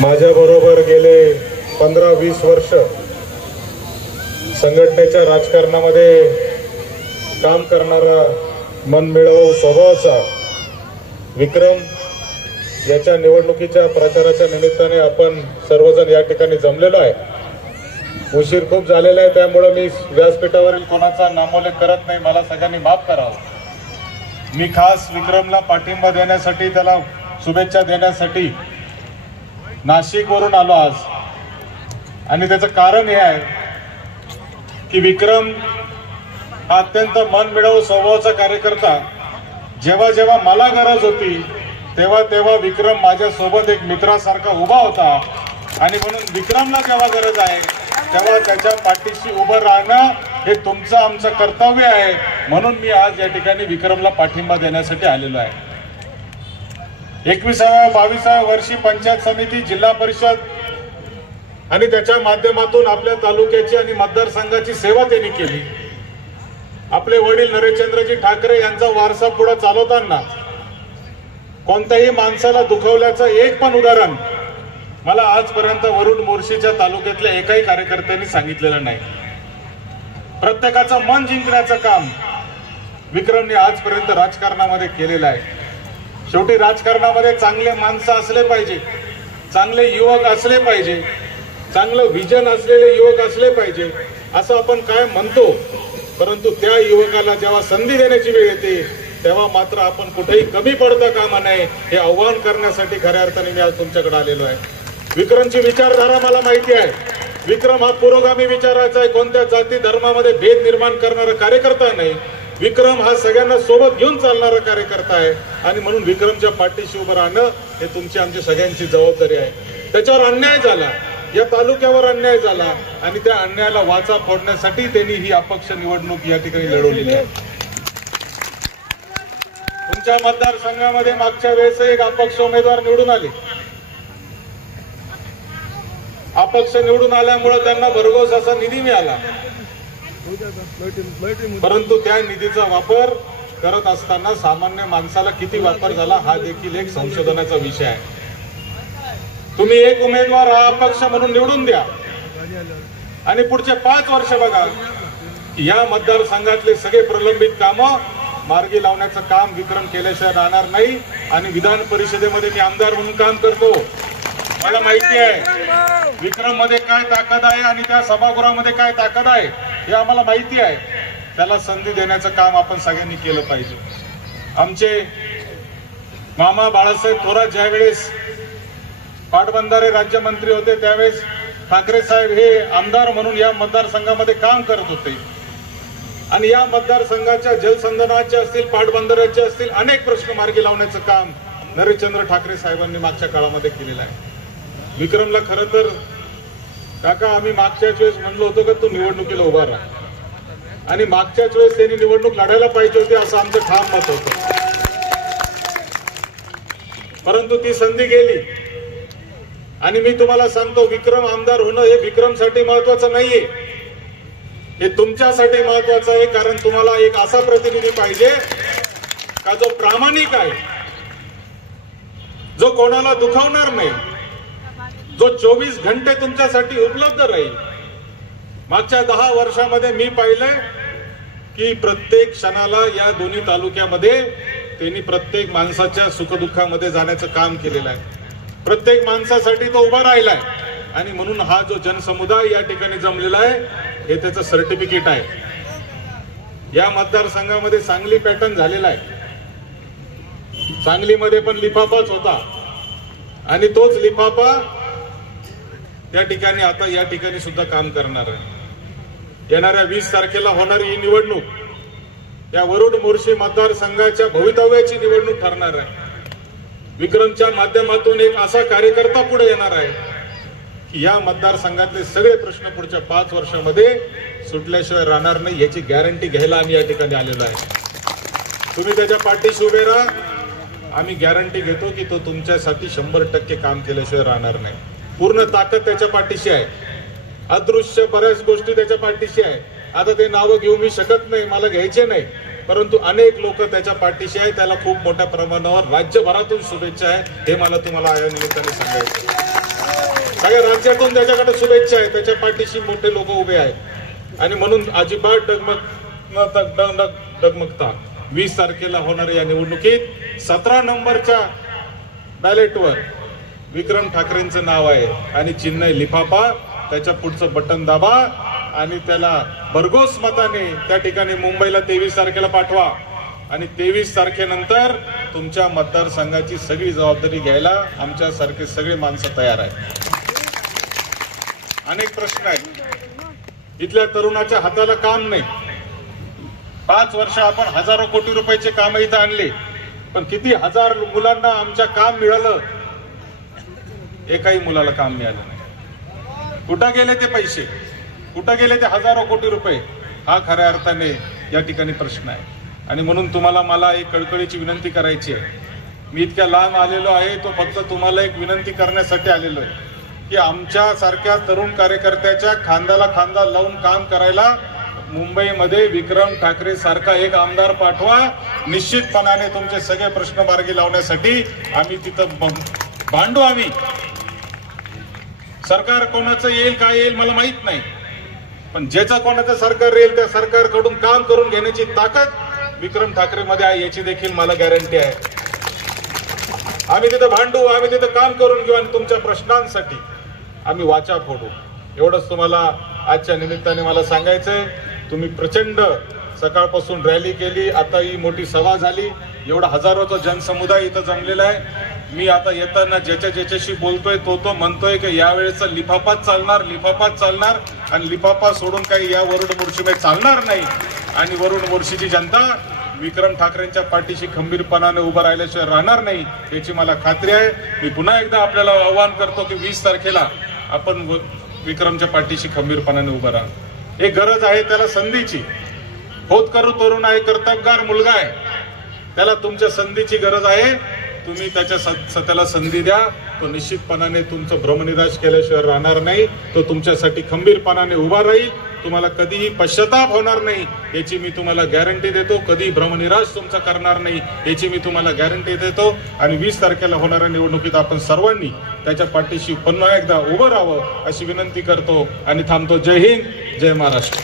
माझ्याबरोबर गेले 15-20 वर्ष संघटनेच्या राजकारणामध्ये काम करणारा मनमिळावू स्वभावाचा विक्रम याच्या निवडणुकीच्या प्रचाराच्या निमित्ताने आपण सर्वजण या ठिकाणी जमलेलो आहे। उशीर खूप झालेला आहे, त्यामुळे मी व्यासपीठावरील कोणाचा नामोल्लेख करत नाही, मला सगळ्यांनी माफ करावं। मी खास विक्रमला पाठिंबा देण्यासाठी, त्याला शुभेच्छा देण्यासाठी नाशिकवरून आलो आज। आणि त्याचं कारण हे आहे की विक्रम हा अत्यंत मनमिळावू स्वभावाचा कार्यकर्ता, जेव्हा जेव्हा मला गरज होती तेव्हा तेव्हा विक्रम माझ्या सोबत एक मित्रासारखा उभा होता। आणि म्हणून विक्रमला जेव्हा गरज आहे तेव्हा त्याच्या पाठीशी उभं राहणं हे तुमचं आमचं कर्तव्य आहे। म्हणून मी आज या ठिकाणी विक्रमला पाठिंबा देण्यासाठी आलेलो आहे। 21व्या-22व्या वर्षी पंचायत समिती, जिल्हा परिषद आणि त्याच्या माध्यमातून आपल्या तालुक्याची आणि मतदारसंघाची सेवा त्यांनी केली। आपले वडील नरेंद्रजी ठाकरे यांचा वारसा पुढे चालवताना कोणत्याही माणसाला दुखवल्याचं एक पण उदाहरण मला आजपर्यंत वरुड मोर्शीच्या तालुक्यातल्या एकाही कार्यकर्त्यांनी सांगितलेलं नाही। प्रत्येकाचं मन जिंकण्याचं काम विक्रमने आजपर्यंत राजकारणामध्ये केलेलं आहे। शेवटी राजकारणामध्ये चांगले माणसं असले पाहिजे, चांगले युवक असले पाहिजे, चांगलं विजन असलेले युवक असले पाहिजे असं आपण काय म्हणतो, परंतु त्या युवकाला जेव्हा संधी देण्याची वेळ येते तेव्हा मात्र आपण कुठेही कमी पडता कामा नये हे आव्हान करण्यासाठी खऱ्या अर्थाने मी आज तुमच्याकडे आलेलो आहे। विक्रमची विचारधारा मला माहिती आहे। विक्रम हा पुरोगामी विचाराचा आहे, कोणत्या जाती धर्मामध्ये भेद निर्माण करणारा कार्यकर्ता नाही। विक्रम हा सगळ्यांना सोबत घेऊन चालणारा कार्यकर्ता आहे आणि म्हणून विक्रमच्या पाठीशी उभं राहणं हे तुमची आमची सगळ्यांची जबाबदारी आहे। त्याच्यावर अन्याय झाला, या तालुक्यावर अन्याय झाला आणि त्या अन्यायाला वाचा फोडण्यासाठी त्यांनी ही अपक्ष निवडणूक या ठिकाणी लढवलेली आहे। तुमच्या मतदारसंघामध्ये मागच्या वेळेस एक अपक्ष उमेदवार निवडून आले। अपक्ष निवडून आल्यामुळे त्यांना भरघोस असा निधी मिळाला, परंतु त्या निधीचा वापर करत असताना सामान्य माणसाला किती वापर झाला हा देखील एक संशोधनाचा विषय आहे। तुम्ही एक उमेदवार हा अपक्ष म्हणून निवडून द्या आणि पुढचे 5 वर्ष बघा या मतदारसंघातले सगळे प्रलंबित कामं मार्गी लावण्याचं काम विक्रम केल्याशिवाय राहणार नाही। आणि विधान परिषदेमध्ये मी आमदार म्हणून काम करतो, मला माहिती आहे विक्रम मध्ये काय ताकद आहे आणि त्या सभागृहामध्ये काय ताकद आहे हे आम्हाला माहिती आहे। त्याला संधी देण्याचं काम आपण सगळ्यांनी केलं पाहिजे। आमचे मामा बाळासाहेब थोरात ज्यावेळेस पाटबंधारे राज्यमंत्री होते त्यावेळेस ठाकरे साहेब हे आमदार म्हणून या मतदारसंघामध्ये काम करत होते आणि या मतदारसंघाच्या जलसंधारणाचे असतील, पाटबंधाऱ्याचे असतील, अनेक प्रश्न मार्गी लावण्याचं काम नरेंद्र ठाकरे साहेबांनी मागच्या काळामध्ये केलेलं आहे। विक्रमला खरं तर काका आम्ही मागच्याच वेळेस म्हणलो होतो की तू निवडणुकीला उभा राहा आणि मागच्याच वेळेस त्यांनी निवडणूक लढायला पाहिजे होती असं आमचं ठाम मत होतं, परंतु ती संधी गेली। आणि मी तुम्हाला सांगतो विक्रम आमदार होणं हे विक्रमसाठी महत्वाचं नाहीये, हे तुमच्यासाठी महत्वाचं आहे। कारण तुम्हाला एक असा प्रतिनिधी पाहिजे का जो प्रामाणिक आहे, जो कोणाला दुखावणार नाही, जो 24 घंटे तुमच्यासाठी उपलब्ध राहील। मागच्या 10 वर्षामध्ये मी पाहिलंय की प्रत्येक क्षणाला या दोन्ही तालुक्यामध्ये त्यांनी प्रत्येक माणसाच्या सुखदुःखामध्ये जाण्याचं काम केलेलं आहे, प्रत्येक माणसासाठी तो उभा राहिलाय। आणि म्हणून हा जो जनसमुदाय या ठिकाणी जमलेला आहे हे त्याचं सर्टिफिकेट आहे। या मतदारसंघामध्ये सांगली पॅटर्न झालेला आहे, सांगलीमध्ये पण लिफाफाच होता आणि तोच लिफाफा त्या ठिकाणी आता या ठिकाणी सुद्धा काम करणार आहे। येणाऱ्या 20 तारखेला होणारी ही निवडणूक या वरुड मोर्शी मतदारसंघाच्या भवितव्याची निवडणूक ठरणार आहे। विक्रमच्या माध्यमातून एक असा कार्यकर्ता पुढे येणार आहे की या मतदारसंघातले सगळे प्रश्न पुढच्या 5 वर्षामध्ये सुटल्याशिवाय राहणार नाही याची गॅरंटी घ्यायला आम्ही या ठिकाणी आलेलो आहे। तुम्ही त्याच्या पाठीशी उभे राहा, आम्ही गॅरंटी घेतो की तो तुमच्यासाठी 100% काम केल्याशिवाय राहणार नाही। पूर्ण ताकद त्याच्या पाठीशी आहे, अदृश्य बऱ्याच गोष्टी त्याच्या पाठीशी आहे। आता ते नावं घेऊ मी शकत नाही, मला घ्यायचे नाही, परंतु अनेक लोक त्याच्या पाठीशी आहेत। त्याला खूप मोठ्या प्रमाणावर राज्यभरातून शुभेच्छा आहे, हे मला तुम्हाला या निमित्ताने सांगायचं। सगळ्या राज्यातून त्याच्याकडे शुभेच्छा आहे, त्याच्या पाठीशी मोठे लोक उभे आहेत आणि म्हणून अजिबात डगमगता 20 तारखेला होणाऱ्या या निवडणुकीत 17 नंबरच्या बॅलेटवर विक्रम ठाकरेंचं नाव आहे आणि चिन्ह आहे लिफाफा. त्याच्या पुढचं बटन दाबा आणि त्याला भरघोस मताने त्या ठिकाणी मुंबईला 23 तारखेला पाठवा आणि 23 तारखेनंतर तुमच्या मतदारसंघाची सगळी जबाबदारी घ्यायला आमच्यासारखे सगळे माणसं तयार आहेत. अनेक प्रश्न आहेत. इथल्या तरुणाच्या हाताला काम नाही. 5 वर्ष आपण हजारो कोटी रुपयाचे काम इथं आणले, पण किती हजार मुलांना आमच्या काम मिळालं? एकाही मुलाला काम मिळालं नाही. कुठं गेले ते पैसे? कुठं गेले ते हजारो कोटी रुपये? हा खऱ्या अर्थाने या ठिकाणी प्रश्न आहे. आणि म्हणून तुम्हाला मला एक कळकळीची विनंती करायची आहे. मी इतक्या लांब आलेलो आहे तो फक्त तुम्हाला एक विनंती करण्यासाठी आलेलो आहे की आमच्या सारख्या तरुण कार्यकर्त्याच्या खांद्याला खांदा लावून काम करायला मुंबईमध्ये विक्रम ठाकरे सारखा एक आमदार पाठवा. निश्चितपणाने तुमचे सगळे प्रश्न मार्गी लावण्यासाठी आम्ही तिथं भांडू. आम्ही सरकार कोणाचं येईल काय येईल मला माहित नाही, पण ज्याचं कोणाचं सरकार येईल त्या सरकारकडून काम करून घेण्याची ताकद विक्रम ठाकरे मध्ये आहे याची देखील मला गॅरंटी आहे. आम्ही तिथं भांडू, आम्ही तिथं काम करून घेऊ आणि तुमच्या प्रश्नांसाठी आम्ही वाचा फोडू. एवढंच तुम्हाला आजच्या निमित्ताने मला सांगायचंय. तुम्ही प्रचंड सकाळपासून रॅली केली, आता ही मोठी सभा झाली, एवढा हजारोचा जनसमुदाय इथं जमलेला आहे. मी आता येताना ज्याच्याशी बोलतोय तो म्हणतोय की यावेळेचा लिफाफाच चालणार आणि लिफाफा सोडून काही या वरुड मुर्शीमध्ये चालणार नाही. आणि वरुड मुर्शीची जनता विक्रम ठाकरेंच्या पाठीशी खंबीरपणाने उभं राहिल्याशिवाय राहणार नाही याची मला खात्री आहे. मी पुन्हा एकदा आपल्याला आवाहन करतो की 20 तारखेला आपण विक्रमच्या पाठीशी खंबीरपणाने उभं राहा. एक गरज आहे त्याला संधीची. होतकरू तरुण आहे, कर्तबगार मुलगा आहे, त्याला तुमच्या संधीची गरज आहे. तुम्ही त्याला संधी द्या. तो निश्चितपणाने तुमचं भ्रमनिराश केल्याशिवाय राहणार नाही. तो तुमच्यासाठी खंबीरपणाने उभा राहील. तुम्हाला कधीही पश्चाताप होणार नाही याची मी तुम्हाला गॅरंटी देतो. कधी भ्रमनिराश तुमचा करणार नाही याची मी तुम्हाला गॅरंटी देतो. आणि 20 तारखेला होणाऱ्या निवडणुकीत आपण सर्वांनी त्याच्या पाठीशी पुन्हा एकदा उभं राहावं अशी विनंती करतो आणि थांबतो. जय हिंद, जय महाराष्ट्र.